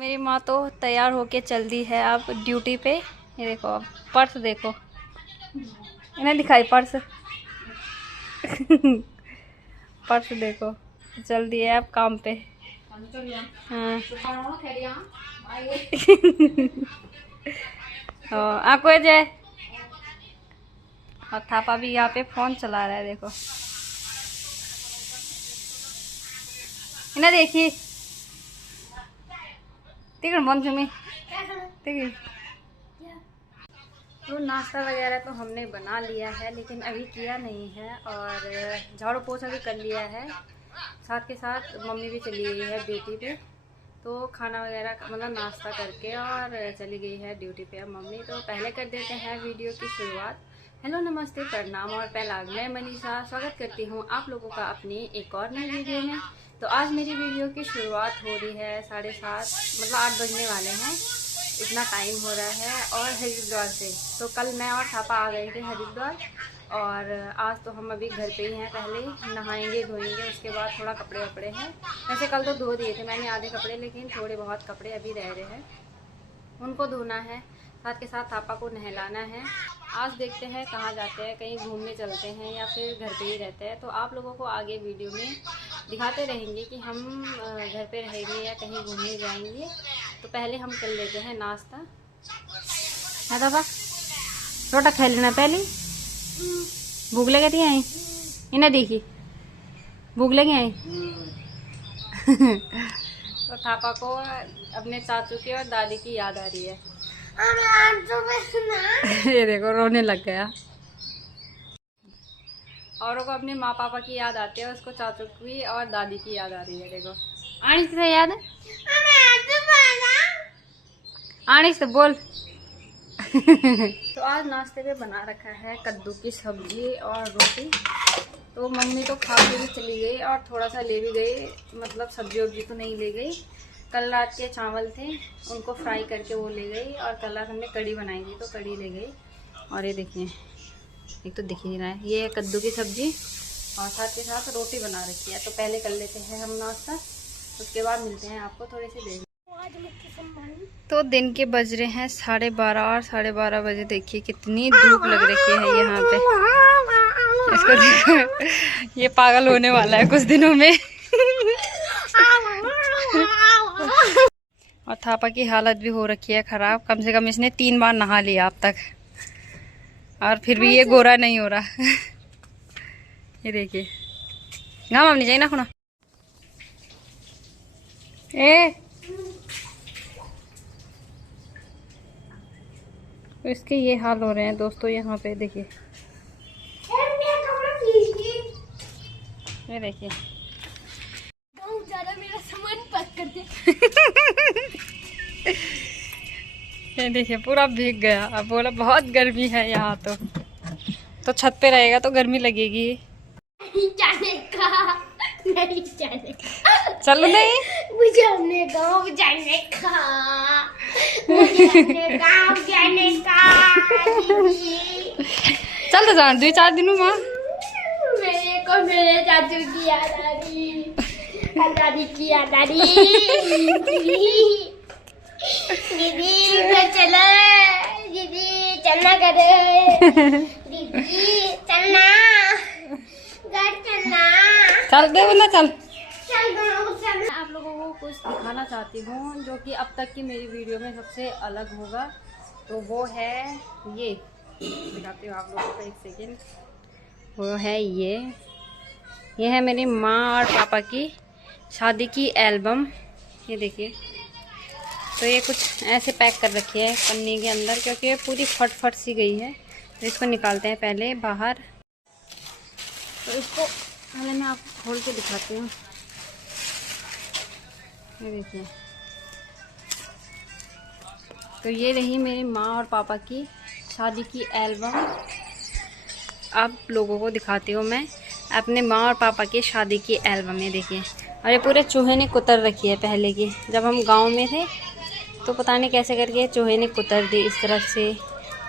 मेरी माँ तो तैयार होके चल दी है अब ड्यूटी पे। ये देखो, अब पर्स देखो, इन्हें दिखाई पर्स। पर्स देखो, चल दी है अब काम पे। हाँ। आपको जय और थापा भी यहाँ पे फोन चला रहा है, देखो इन्हें देखी ठीक है मन तुम्हें ठीक है। तो नाश्ता वगैरह तो हमने बना लिया है, लेकिन अभी किया नहीं है, और झाड़ू पोछा भी कर लिया है। साथ के साथ मम्मी भी चली गई है ड्यूटी पे, तो खाना वगैरह मतलब नाश्ता करके और चली गई है ड्यूटी पे अब मम्मी। तो पहले कर देते हैं वीडियो की शुरुआत। हेलो नमस्ते प्रणाम और पहला मैं मनीषा स्वागत करती हूँ आप लोगों का अपनी एक और नई वीडियो में। तो आज मेरी वीडियो की शुरुआत हो रही है 7:30 मतलब 8 बजने वाले हैं, इतना टाइम हो रहा है, और हरिद्वार से। तो कल मैं और थापा आ गए थे हरिद्वार, और आज तो हम अभी घर पे ही हैं। पहले नहाएंगे धोएंगे, उसके बाद थोड़ा कपड़े वपड़े हैं। वैसे कल तो धो दिए थे मैंने आधे कपड़े, लेकिन थोड़े बहुत कपड़े अभी रह रहे हैं, उनको धोना है। साथ के साथ थापा को नहलाना है। आज देखते हैं कहाँ जाते हैं, कहीं घूमने चलते हैं या फिर घर पे ही रहते हैं। तो आप लोगों को आगे वीडियो में दिखाते रहेंगे कि हम घर पे रहेंगे या कहीं घूमने जाएंगे। तो पहले हम कर लेते हैं नाश्ता। है थापा, रोटा खा लेना पहले, भूख लगे थी आई इन्हें देखी भूख लगी आई। तो थापा को अपने चाचू की और दादी की याद आ रही है। ये देखो रोने लग गया। औरों को अपने माँ पापा की याद आती है, उसको चाचू की और दादी की याद आ रही है। देखो आनी से याद है, आनी से बोल। तो आज नाश्ते में बना रखा है कद्दू की सब्जी और रोटी। तो मम्मी तो खा के भी चली गई और थोड़ा सा ले भी गई, मतलब सब्जी वब्जी तो नहीं ले गई। कल रात के चावल थे, उनको फ्राई करके वो ले गई, और कल रात हमने कढ़ी बनाई थी तो कढ़ी ले गई। और ये देखिए, एक तो दिख ही रहा है, ये है कद्दू की सब्जी और साथ के साथ रोटी बना रखी है। तो पहले कर लेते हैं हम नाश्ता, उसके बाद मिलते हैं आपको थोड़े से देर। तो दिन के बज रहे हैं 12:30 और 12:30 बजे देखिए कितनी धूप लग रखी है यहाँ पे। इसको देखो, ये पागल होने वाला है कुछ दिनों में। और थापा की हालत भी हो रखी है खराब, कम से कम इसने 3 बार नहा लिया अब तक, और फिर भी ये गोरा नहीं हो रहा। ये देखिए घाम नहीं चाहिए ना खुना ए, तो इसके ये हाल हो रहे हैं दोस्तों यहाँ पे। देखिए ये देखिए मेरा सामान पैक कर दे। ये देखिए पूरा भीग गया। अब बोला बहुत गर्मी है यहाँ, तो छत पे रहेगा तो गर्मी लगेगी। जाने का नहीं जाने का। चलो नहीं, मुझे अपने गाँव जाने का, मुझे अपने गाँव जाने का। चल तो जान 2-4 दिनों में। मेरे को मेरे चाचू की याद आ रही, दादी की याद आ रही। दीदी तो चलो, दीदी चलना करे, दीदी चलना, घर चलना, चल दे बोला चल। चल। आप लोगों को कुछ दिखाना चाहती हूँ जो कि अब तक की मेरी वीडियो में सबसे अलग होगा। तो वो है ये, दिखाती हूँ आप लोगों को, एक सेकेंड। वो है ये है मेरी माँ और पापा की शादी की एल्बम। ये देखिए, तो ये कुछ ऐसे पैक कर रखी है पन्नी के अंदर, क्योंकि ये पूरी फट फट सी गई है। तो इसको निकालते हैं पहले बाहर। तो इसको पहले मैं आपको खोल के दिखाती हूँ। ये देखिए, तो ये रही मेरी माँ और पापा की शादी की एल्बम। आप लोगों को दिखाती हूँ मैं अपने माँ और पापा की शादी की एल्बम। ये देखिए, और ये पूरे चूहे ने कुतर रखी है पहले की। जब हम गांव में थे तो पता नहीं कैसे करके चूहे ने कुतर दी इस तरफ से।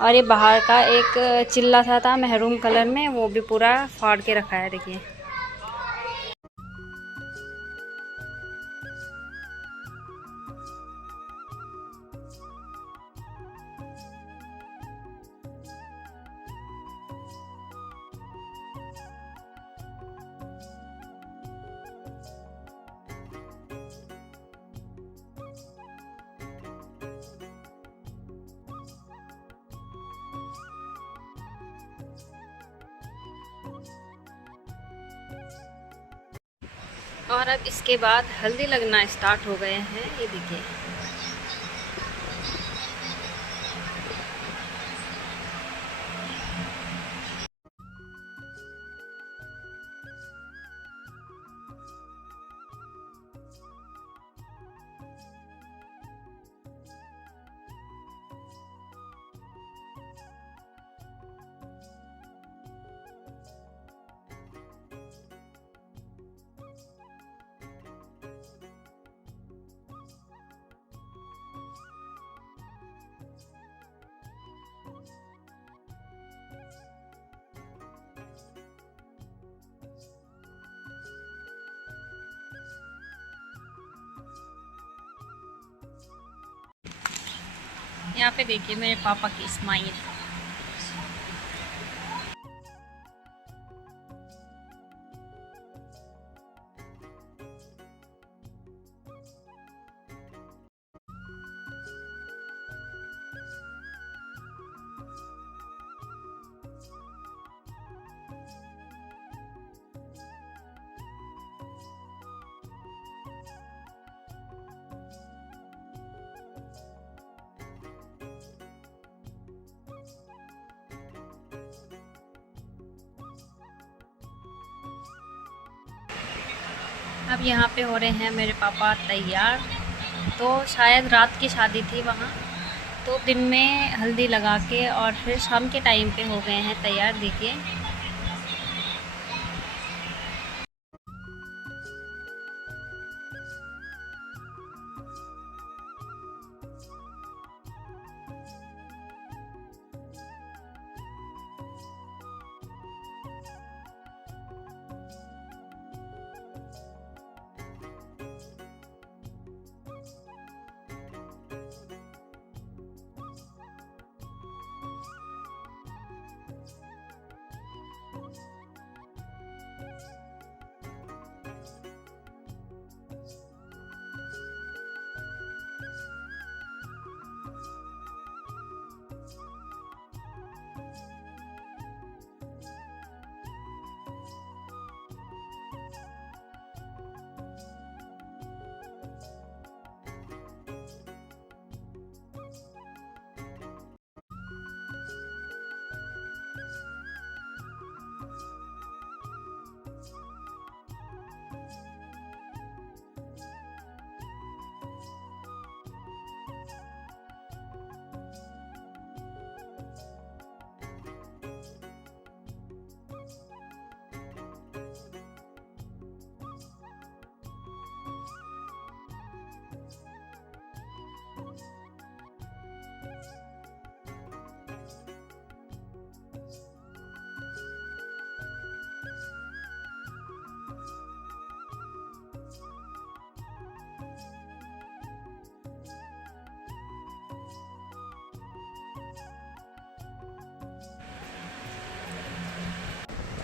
और ये बाहर का एक चिल्ला सा था महरून कलर में, वो भी पूरा फाड़ के रखा है। देखिए और अब इसके बाद हल्दी लगना स्टार्ट हो गए हैं, ये देखिए। यहाँ पे देखिए मेरे पापा की स्माइल। अब यहाँ पे हो रहे हैं मेरे पापा तैयार। तो शायद रात की शादी थी वहाँ, तो दिन में हल्दी लगा के और फिर शाम के टाइम पे हो गए हैं तैयार, देखिए।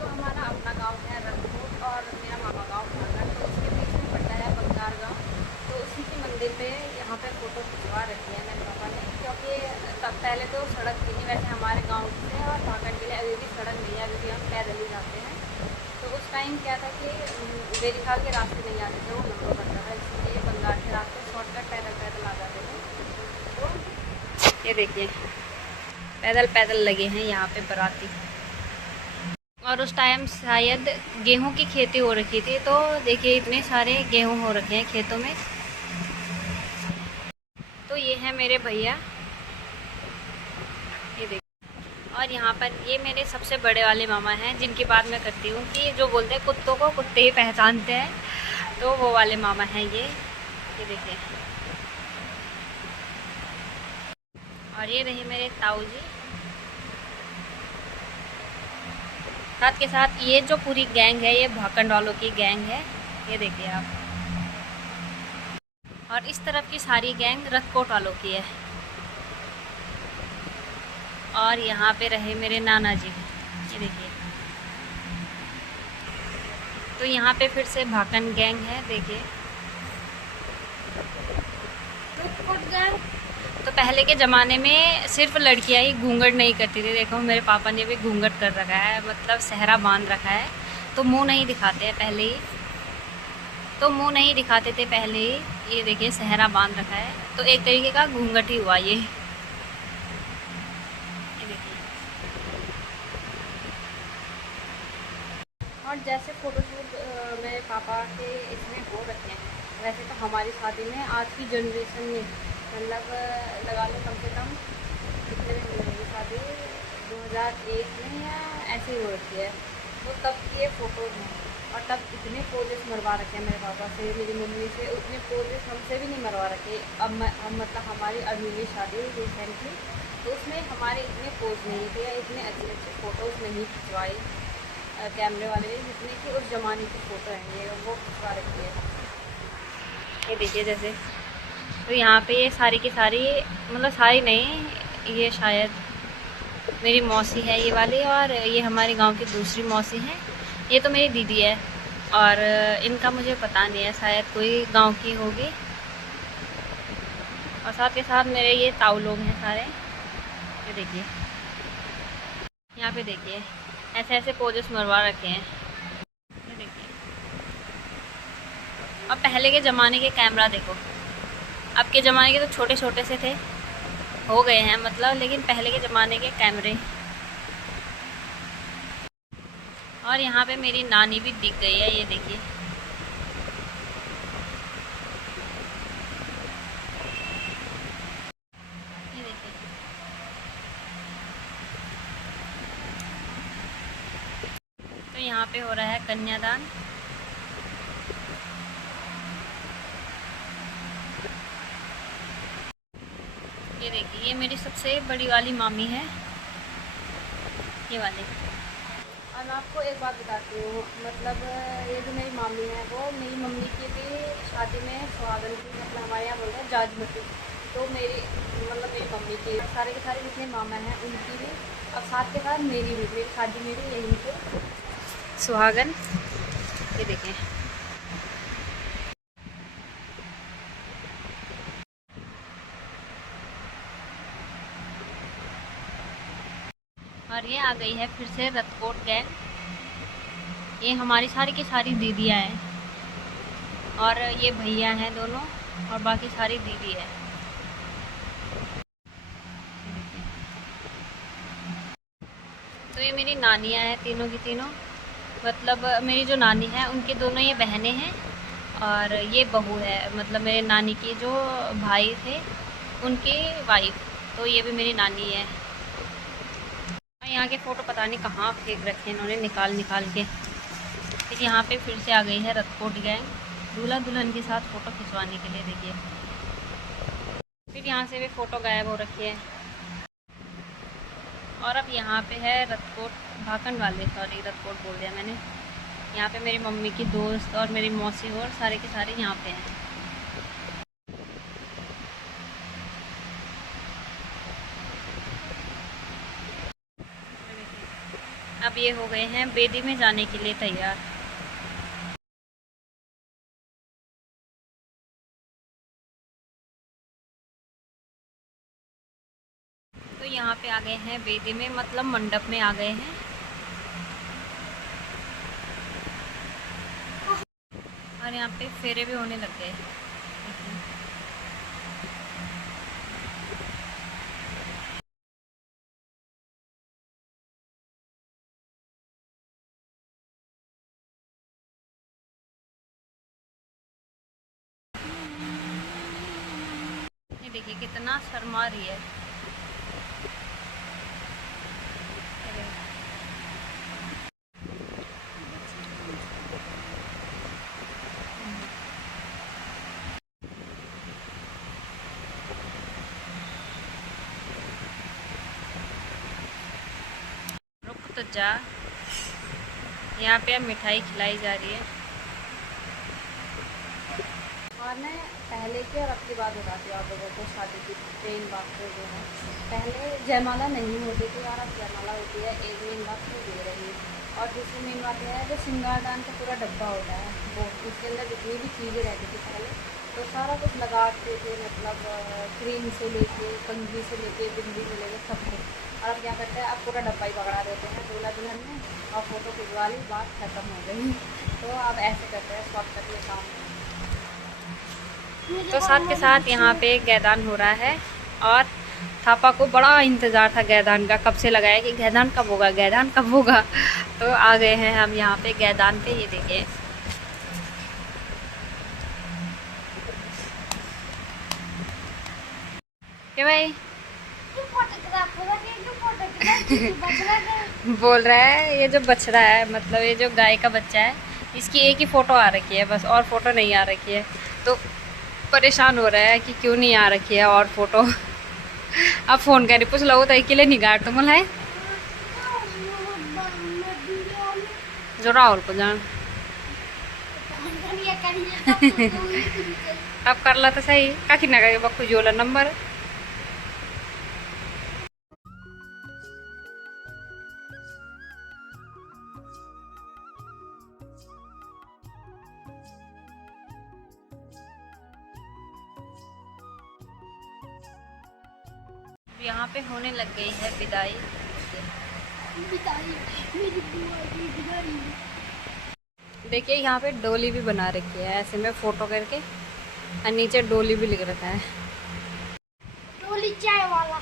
हमारा अपना गांव है रंगपुर और मेरा मामा गांव भागल, तो उसके बीच में पड़ता है बंगार गांव। तो उसी के मंदिर पे यहाँ पे फ़ोटो खिंचवा रखी है मेरे पापा ने, क्योंकि तब पहले तो सड़क थी नहीं वैसे हमारे गांव से, और भागल के लिए अभी भी सड़क नहीं है, अभी भी हम पैदल ही जाते हैं। तो उस टाइम क्या था कि बेरीखाल के रास्ते नहीं आते थे, वो लंबा पड़ता था, इसलिए बंगार के रास्ते शॉर्टकट पैदल पैदल आ जाते थे। तो ये देखिए पैदल पैदल लगे हैं यहाँ पे बाराती। और उस टाइम शायद गेहूं की खेती हो रखी थी, तो देखिए इतने सारे गेहूं हो रखे हैं खेतों में। तो ये है मेरे भैया, ये देखिए। और यहाँ पर ये मेरे सबसे बड़े वाले मामा हैं, जिनकी बात मैं करती हूँ कि जो बोलते हैं कुत्तों को कुत्ते ही पहचानते हैं, तो वो वाले मामा हैं ये देखिए। और ये रही मेरे ताऊ जी। साथ के साथ ये जो पूरी गैंग है ये भाकंड वालों की गैंग है, ये देखिए आप। और इस तरफ की सारी गैंग रतकोट वालों की है। और यहाँ पे रहे मेरे नाना जी, ये देखिए। तो यहाँ पे फिर से भाकंड गैंग है, देखिए। तो पहले के ज़माने में सिर्फ लड़कियां ही घूंघट नहीं करती थी। देखो मेरे पापा ने भी घूंघट कर रखा है, मतलब सहरा बांध रखा है, तो मुंह नहीं दिखाते हैं पहले ही। तो मुंह नहीं दिखाते थे पहले ही। ये देखिए सहरा बांध रखा है, तो एक तरीके का घूंघट ही हुआ ये देखिए। और जैसे फ़ोटोशूट मेरे पापा के इसमें हो रखे हैं, वैसे तो हमारी शादी में आज की जनरेशन में मतलब लगा लो कम से कम कितने में हो रही शादी, 2001 में या ऐसे ही हो रखी है। तो तब के फ़ोटोज़ हैं, और तब इतने पोजेस मरवा रखे हैं मेरे पापा से, मेरी मम्मी से, उतने पोजेस हमसे भी नहीं मरवा रखे। अब हम मतलब हमारी अभी भी शादी हुई रिसेंटली, तो उसमें हमारे इतने पोज नहीं थे, इतने अच्छे अच्छे फ़ोटोज़ नहीं खिंचवाए कैमरे वाले ने, जितने कि उस ज़माने की फ़ोटो है ये वो खिंचवा रखी है। ये देखिए जैसे, तो यहाँ पे ये सारी की सारी, मतलब सारी नहीं, ये शायद मेरी मौसी है ये वाली, और ये हमारे गांव की दूसरी मौसी है, ये तो मेरी दीदी है, और इनका मुझे पता नहीं है, शायद कोई गांव की होगी। और साथ के साथ मेरे ये ताऊ लोग हैं सारे। ये देखिए यहाँ पे देखिए ऐसे ऐसे पोजेस मरवा रखे हैं। ये देखिए, अब पहले के ज़माने के कैमरा देखो, अब के ज़माने के तो छोटे छोटे से थे, हो गए हैं मतलब, लेकिन पहले के ज़माने के कैमरे। और यहाँ पे मेरी नानी भी दिख गई है, ये देखिए। ये देखिए, तो यहाँ पे हो रहा है कन्यादान। ये देखिए, ये मेरी सबसे बड़ी वाली मामी है, ये वाली। और मैं आपको एक बात बताती हूँ, मतलब ये जो मेरी मामी है वो मेरी मम्मी की भी शादी में सुहागन की, मतलब हमारे यहाँ बोलते हैं जाजमती, तो मेरी मतलब मेरी मम्मी की सारे के सारे जितने मामा हैं उनकी भी, और साथ के साथ मेरी भी, मेरी शादी में भी यहीं पे सुहागन। ये देखें, और ये आ गई है फिर से रतकोट गैंग। ये हमारी सारी की सारी दीदियाँ हैं, और ये भैया हैं दोनों, और बाकी सारी दीदी है। तो ये मेरी नानियाँ हैं तीनों की तीनों, मतलब मेरी जो नानी है उनके दोनों ये बहनें हैं, और ये बहू है, मतलब मेरे नानी के जो भाई थे उनकी वाइफ, तो ये भी मेरी नानी है। यहाँ के फ़ोटो पता नहीं कहाँ फेंक रखे हैं इन्होंने निकाल निकाल के। फिर यहाँ पे फिर से आ गई है रतकोट गैंग, दूल्हा दुल्हन के साथ फ़ोटो खिंचवाने के लिए। देखिए, फिर यहाँ से भी फ़ोटो गायब हो रखी है। और अब यहाँ पे है रतकोट भाकन वाले, सॉरी रतकोट बोल दिया मैंने। यहाँ पे मेरी मम्मी की दोस्त और मेरी मौसी और सारे के सारे यहाँ पे हैं। अब ये हो गए हैं बेदी में जाने के लिए तैयार। तो यहाँ पे आ गए हैं बेदी में, मतलब मंडप में आ गए हैं। और यहाँ पे फेरे भी होने लग गए। ये देखिए कितना शर्मा रही है। रुक तो जा। यहाँ पे अब मिठाई खिलाई जा रही है। और मैं पहले की और अब की बात बताती हूँ आप लोगों को, शादी की मेन बात तो जो है, पहले जयमाला नहीं होती थी और अब जयमाला होती है। एक मेन बात तो दे रही है, और दूसरी मेन बात यह है जो श्रृंगारदान का पूरा डब्बा होता है वो, उसके अंदर जितनी भी चीज़ें रहती थी पहले, तो सारा कुछ लगाते थे, मतलब क्रीम से लेके, कंघी से लेके, बिंदी से लेके सब कुछ। और अब क्या करते हैं, अब पूरा डब्बा ही पकड़ा देते हैं दूल्हा दुल्हन में और फ़ोटो खिंचवा ली, बात खत्म हो गई। तो अब ऐसे करते हैं शॉर्टकट में काम। तो साथ के साथ यहाँ पे गैदान हो रहा है और थापा को बड़ा इंतज़ार था गैदान का, कब से लगाया कि गैदान कब होगा, गैदान कब होगा। तो आ गए हैं हम यहाँ पे गैदान पे। ये देखिए क्या भाई बोल रहा है ये जो बछड़ा है, मतलब ये जो गाय का बच्चा है, इसकी एक ही फ़ोटो आ रखी है बस, और फ़ोटो नहीं आ रखी है। तो परेशान हो रहा है कि क्यों नहीं आ रखी है और फ़ोटो। अब फ़ोन करी पूछ लो तो अकेले नहीं गाड़ तुम है जो राहुल को जान अब कर ला तो सही काकी ना करके बक्कू जोला नंबर। यहाँ पे होने लग गई है विदाई। देखिए यहाँ पे डोली भी बना रखी है ऐसे में फोटो करके, और नीचे डोली भी लिख रखा है, डोली चाय वाला।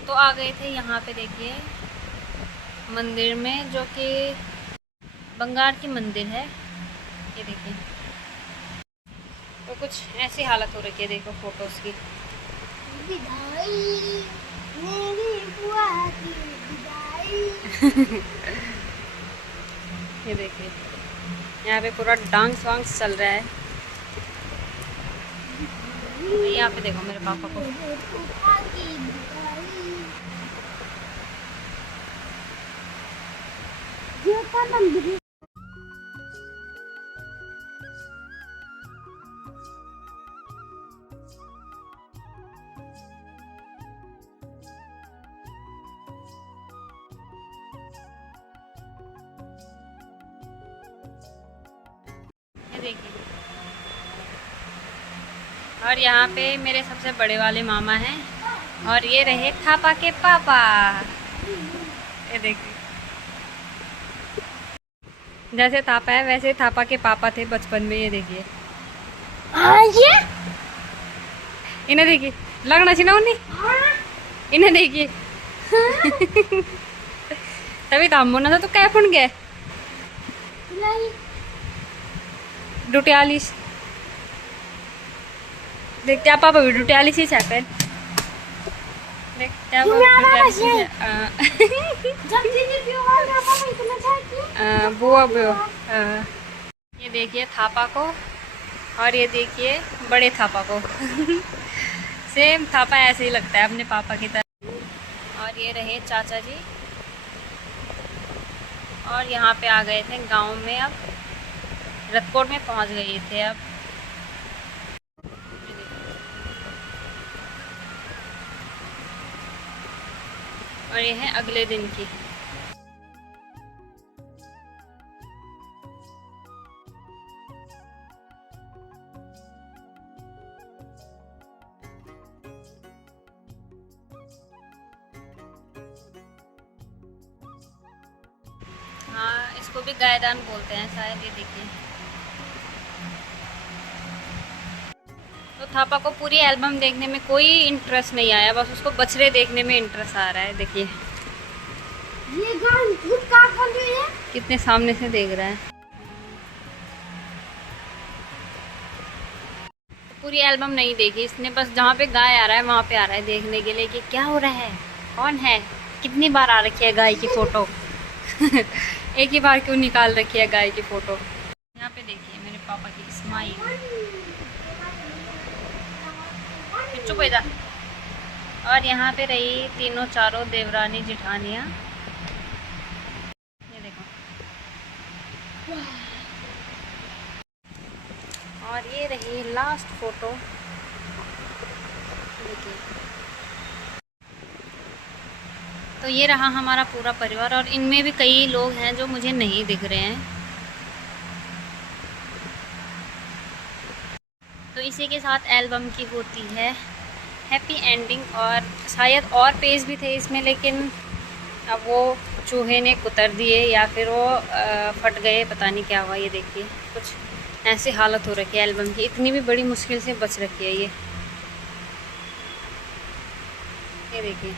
तो आ गए थे यहाँ पे देखिए मंदिर में, जो कि बंगार की मंदिर है। ये देखिए तो कुछ ऐसी हालत हो रखी है, देखो फोटोज की। विदाई मेरी बुआ की विदाई। ये देखिए यहाँ पे पूरा डांस वांस चल रहा है। यहाँ पे देखो मेरे पापा को। ये देखिए और यहाँ पे मेरे सबसे बड़े वाले मामा हैं और ये रहे थापा के पापा। ये देखिए जैसे थापा है वैसे थापा के पापा थे बचपन में। ये देखिए इन्हें देखिए लगना चाहिए ना उन्हें, इन्हें देखिए तभी तो हम बोलना था तो क्या फुन गए डुटियालिस। देख क्या पापा भी डुटियालिस ही चाहते देख क्या बुआ बुआ। ये देखिए थापा को और ये देखिए बड़े थापा को सेम थापा ऐसे ही लगता है अपने पापा की तरह। और ये रहे चाचा जी और यहाँ पे आ गए थे गांव में, अब रतकोट में पहुँच गए थे। अब और ये है अगले दिन की। हाँ इसको भी गायदान बोलते हैं शायद। ये देखिए तो थापा को पूरी एल्बम देखने में कोई इंटरेस्ट नहीं आया, बस उसको बछड़े देखने में इंटरेस्ट आ रहा है। देखिए ये गाय खुद का कर रही है, कितने सामने से देख रहा है। पूरी एल्बम नहीं देखी इसने, बस जहाँ पे गाय आ रहा है वहाँ पे आ रहा है देखने के लिए कि क्या हो रहा है, कौन है, कितनी बार आ रखी है गाय की फोटो एक ही बार क्यों निकाल रखी है गाय की फोटो। यहाँ पे देखिए मेरे पापा की स्माइल। चुप हो जा। और यहाँ पे रही तीनों चारों देवरानी जिठानियाँ। ये देखो और ये रही लास्ट फोटो। देखिए। तो ये रहा हमारा पूरा परिवार, और इनमें भी कई लोग हैं जो मुझे नहीं दिख रहे हैं। तो इसी के साथ एल्बम की होती है हैप्पी एंडिंग। और शायद और पेज भी थे इसमें, लेकिन अब वो चूहे ने कुतर दिए या फिर वो फट गए, पता नहीं क्या हुआ। ये देखिए कुछ ऐसी हालत हो रखी है एल्बम की, इतनी भी बड़ी मुश्किल से बच रखी है ये देखिए।